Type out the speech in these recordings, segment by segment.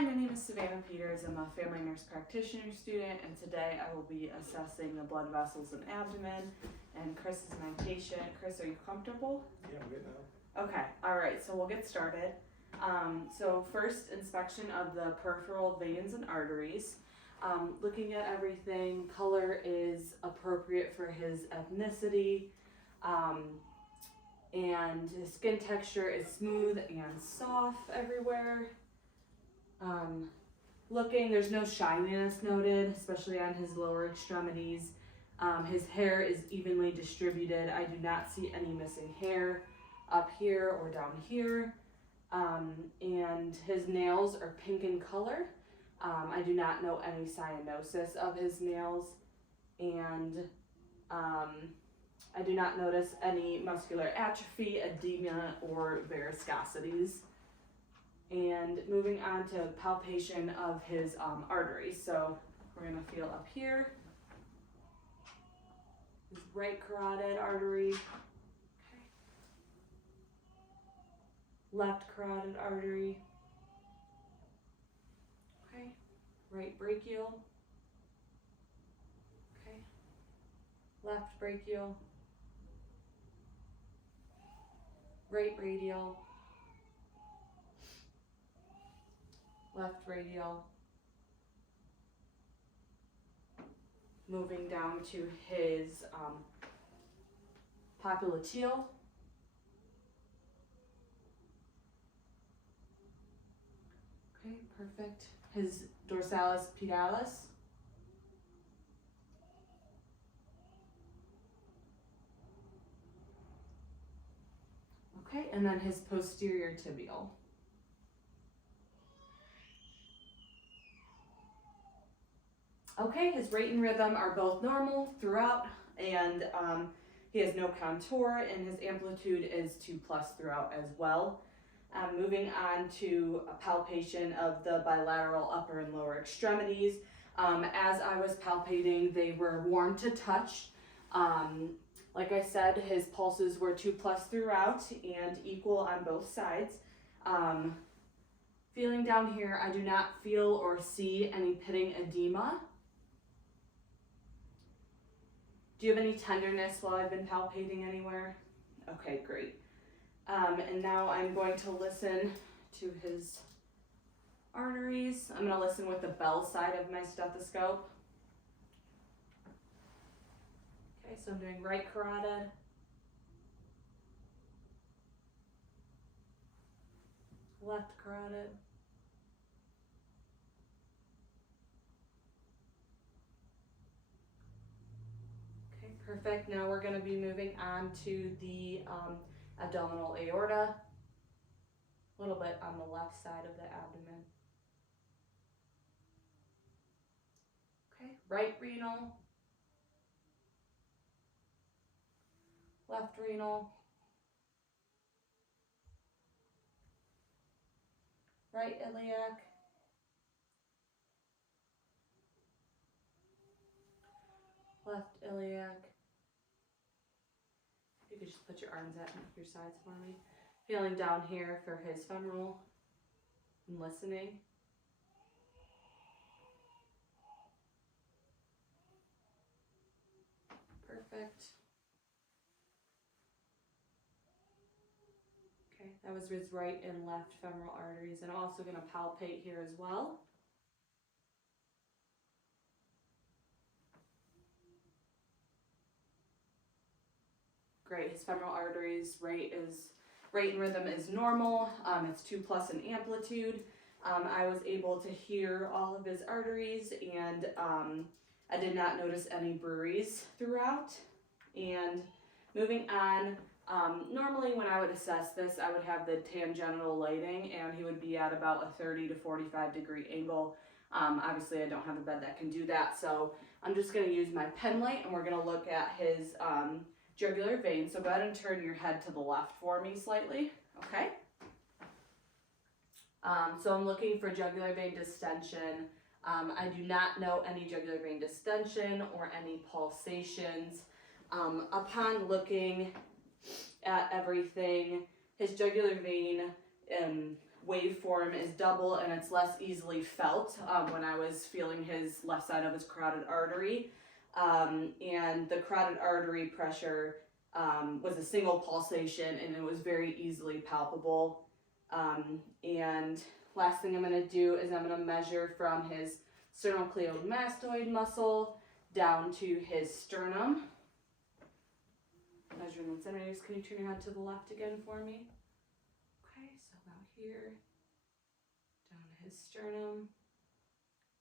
Hi, my name is Savannah Peters. I'm a family nurse practitioner student, and today I will be assessing the blood vessels and abdomen. And Chris is my patient. Chris, are you comfortable? Yeah, I'm good now. Okay, all right, so we'll get started. So first, inspection of the peripheral veins and arteries. Looking at everything, color is appropriate for his ethnicity, and his skin texture is smooth and soft everywhere. Looking, there's no shininess noted, especially on his lower extremities. His hair is evenly distributed. I do not see any missing hair up here or down here. And his nails are pink in color. I do not know any cyanosis of his nails. And I do not notice any muscular atrophy, edema, or varicosities. And moving on to palpation of his arteries. So we're gonna feel up here, his right carotid artery, okay. Left carotid artery, okay. Right brachial, okay. Left brachial, right radial, left radial. Moving down to his popliteal. Okay, perfect. His dorsalis pedalis. Okay, and then his posterior tibial. Okay, his rate and rhythm are both normal throughout, and he has no contour, and his amplitude is 2+ throughout as well. Moving on to a palpation of the bilateral upper and lower extremities. As I was palpating, they were warm to touch. Like I said, his pulses were 2+ throughout and equal on both sides. Feeling down here, I do not feel or see any pitting edema. Do you have any tenderness while I've been palpating anywhere? Okay, great. And now I'm going to listen to his arteries. I'm going to listen with the bell side of my stethoscope. Okay, so I'm doing right carotid, left carotid, okay, perfect. Now we're going to be moving on to the abdominal aorta, a little bit on the left side of the abdomen. Okay, right renal, left renal, right iliac, left iliac. You could just put your arms at your sides for me. Feeling down here for his femoral and listening. Perfect. Okay, that was his right and left femoral arteries, and I'm also going to palpate here as well. Great, his femoral arteries rate and rhythm is normal. It's 2+ in amplitude. I was able to hear all of his arteries, and I did not notice any bruits throughout. And moving on, normally when I would assess this, I would have the tangential lighting, and he would be at about a 30 to 45 degree angle. Obviously I don't have a bed that can do that, so I'm just going to use my pen light, and we're going to look at his jugular vein. So go ahead and turn your head to the left for me slightly, okay? So I'm looking for jugular vein distension. I do not know any jugular vein distension or any pulsations. Upon looking at everything, his jugular vein waveform is double and it's less easily felt when I was feeling his left side of his carotid artery. And the carotid artery pressure was a single pulsation and it was very easily palpable. And last thing I'm going to do is I'm going to measure from his sternocleidomastoid muscle down to his sternum. Measuring in centimeters. Can you turn your head to the left again for me? Okay, so about here, down to his sternum.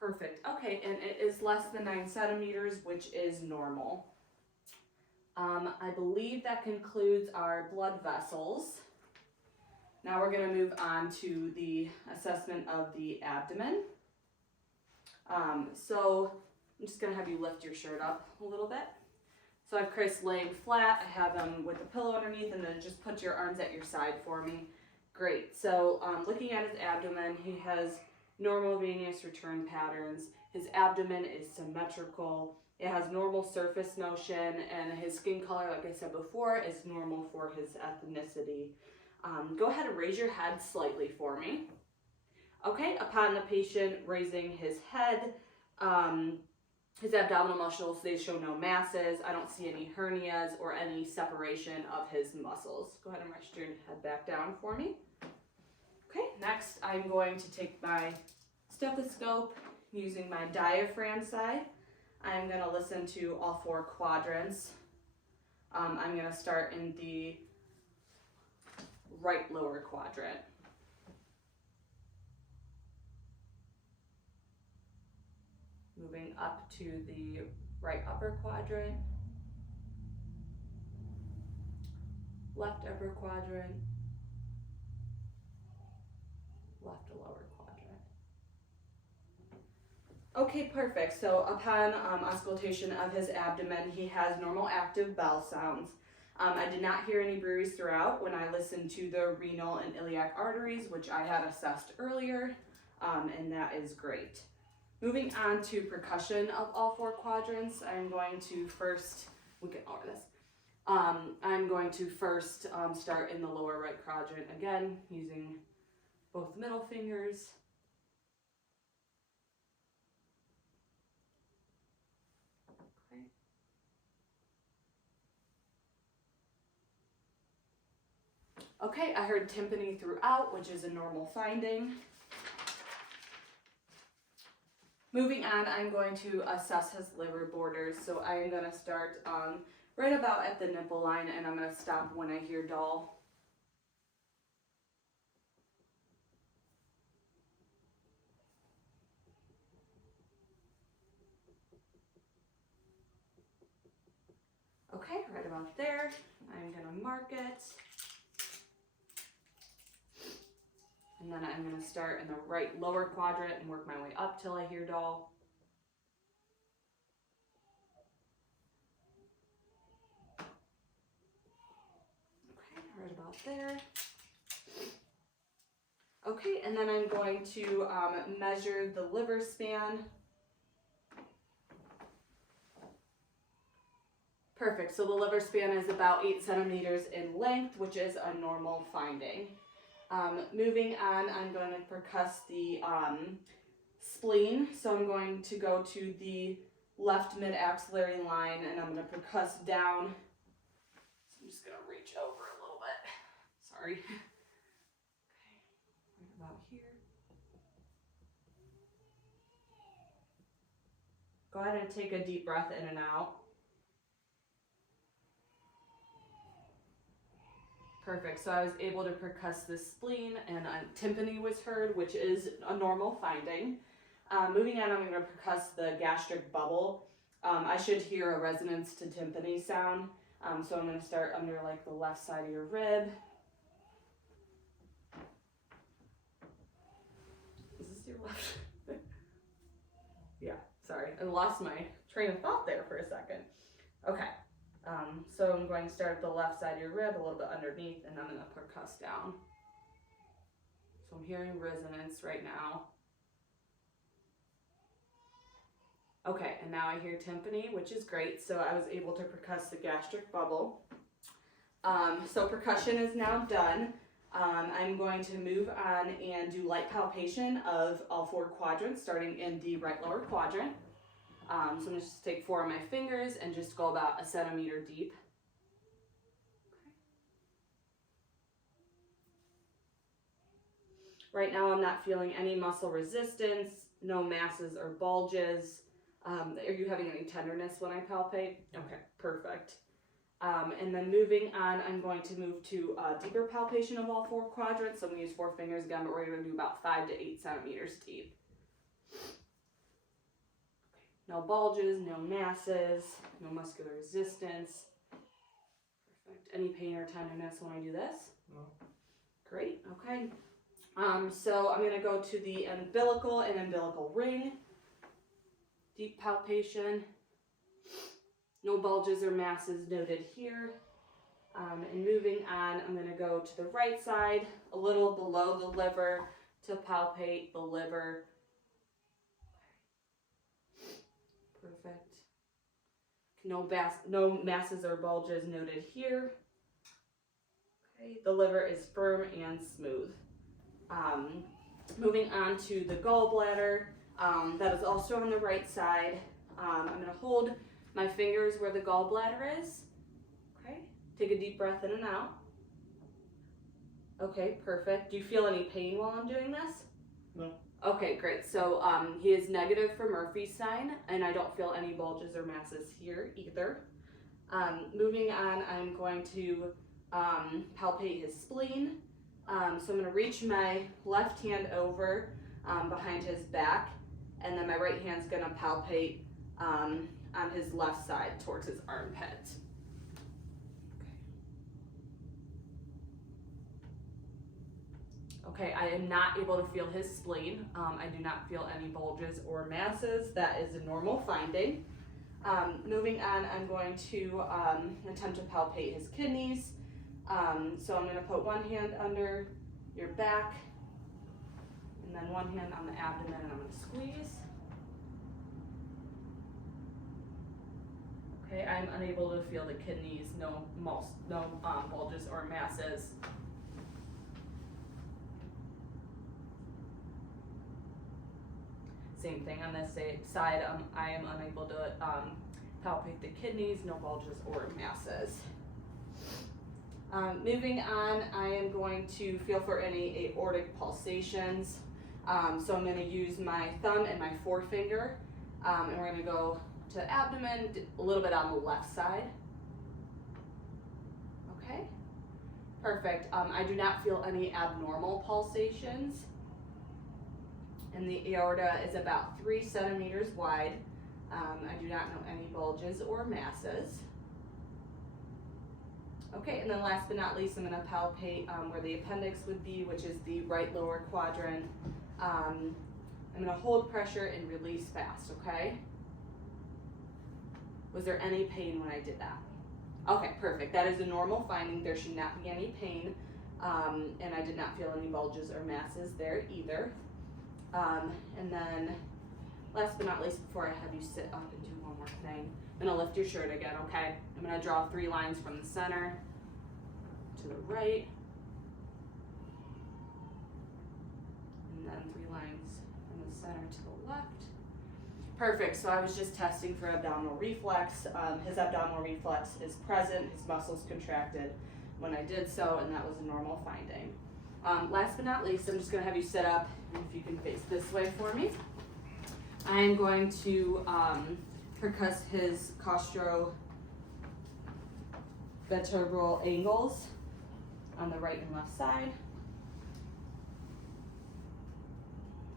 Perfect. Okay, and it is less than 9 centimeters, which is normal. I believe that concludes our blood vessels. Now we're going to move on to the assessment of the abdomen. So I'm just going to have you lift your shirt up a little bit. So I have Chris laying flat. I have him with a pillow underneath, and then just put your arms at your side for me. Great. So looking at his abdomen, he has normal venous return patterns. His abdomen is symmetrical. It has normal surface motion, and his skin color, like I said before, is normal for his ethnicity. Go ahead and raise your head slightly for me. Okay, upon the patient raising his head, his abdominal muscles, they show no masses. I don't see any hernias or any separation of his muscles. Go ahead and rest your head back down for me. Okay, next I'm going to take my stethoscope using my diaphragm side. I'm going to listen to all 4 quadrants. I'm going to start in the right lower quadrant. Moving up to the right upper quadrant, left upper quadrant, left lower quadrant. Okay, perfect. So upon auscultation of his abdomen, he has normal active bowel sounds. I did not hear any breweries throughout when I listened to the renal and iliac arteries, which I had assessed earlier, and that is great. Moving on to percussion of all 4 quadrants, I'm going to first, I'm going to first start in the lower right quadrant again, using both middle fingers. Okay, I heard tympany throughout, which is a normal finding. Moving on, I'm going to assess his liver borders. So I am going to start right about at the nipple line, and I'm going to stop when I hear dull. Okay, right about there. I'm going to mark it. And then I'm going to start in the right lower quadrant and work my way up till I hear dull. Okay, right about there. Okay, and then I'm going to measure the liver span. Perfect, so the liver span is about 8 centimeters in length, which is a normal finding. Moving on, I'm going to percuss the spleen. So I'm going to go to the left mid-axillary line and I'm going to percuss down. So I'm just going to reach over a little bit. Sorry. Okay, right about here. Go ahead and take a deep breath in and out. Perfect, so I was able to percuss the spleen and tympany was heard, which is a normal finding. Moving on, I'm going to percuss the gastric bubble. I should hear a resonance to tympany sound, so I'm going to start under like the left side of your rib. Is this your left? Yeah, sorry, I lost my train of thought there for a second. Okay. So I'm going to start at the left side of your rib, a little bit underneath, and I'm going to percuss down. So I'm hearing resonance right now. Okay, and now I hear tympany, which is great. So I was able to percuss the gastric bubble. So percussion is now done. I'm going to move on and do light palpation of all 4 quadrants, starting in the right lower quadrant. So I'm going to just take 4 of my fingers and just go about 1 centimeter deep. Right now I'm not feeling any muscle resistance, no masses or bulges. Are you having any tenderness when I palpate? Okay, perfect. And then moving on, I'm going to move to a deeper palpation of all 4 quadrants. So I'm going to use 4 fingers again, but we're going to do about 5 to 8 centimeters deep. No bulges, no masses, no muscular resistance. Perfect. Any pain or tenderness when I do this? No. Great, okay. So I'm going to go to the umbilical and umbilical ring. Deep palpation. No bulges or masses noted here. And moving on, I'm going to go to the right side, a little below the liver, to palpate the liver. Perfect. No masses or bulges noted here. Okay, the liver is firm and smooth. Moving on to the gallbladder, that is also on the right side. I'm going to hold my fingers where the gallbladder is. Okay, take a deep breath in and out. Okay, perfect. Do you feel any pain while I'm doing this? No. Okay, great. So he is negative for Murphy's sign, and I don't feel any bulges or masses here either. Moving on, I'm going to palpate his spleen. So I'm going to reach my left hand over behind his back, and then my right hand's going to palpate on his left side towards his armpit. Okay, I am not able to feel his spleen. I do not feel any bulges or masses. That is a normal finding. Moving on, I'm going to attempt to palpate his kidneys. So I'm going to put one hand under your back, and then one hand on the abdomen, and I'm going to squeeze. Okay, I'm unable to feel the kidneys, no bulges or masses. Same thing on this side, I am unable to palpate the kidneys, no bulges or masses. Moving on, I am going to feel for any aortic pulsations. So I'm going to use my thumb and my forefinger, and we're going to go to abdomen, a little bit on the left side. Okay, perfect. I do not feel any abnormal pulsations. And the aorta is about 3 centimeters wide. I do not know any bulges or masses. Okay, and then last but not least, I'm going to palpate where the appendix would be, which is the right lower quadrant. I'm going to hold pressure and release fast, okay? Was there any pain when I did that? Okay, perfect. That is a normal finding. There should not be any pain. And I did not feel any bulges or masses there either. And then last but not least, before I have you sit up and do one more thing, I'm going to lift your shirt again, okay? I'm going to draw 3 lines from the center to the right, and then 3 lines from the center to the left. Perfect. So I was just testing for abdominal reflex. His abdominal reflex is present, his muscles contracted when I did so, and that was a normal finding. Last but not least, I'm just going to have you sit up, and if you can face this way for me. I'm going to percuss his costovertebral angles on the right and left side.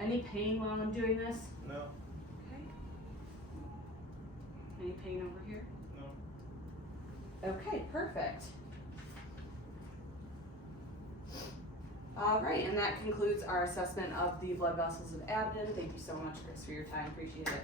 Any pain while I'm doing this? No. Okay. Any pain over here? No. Okay, perfect. All right, and that concludes our assessment of the blood vessels of Abdomen. Thank you so much, Chris, for your time. Appreciate it.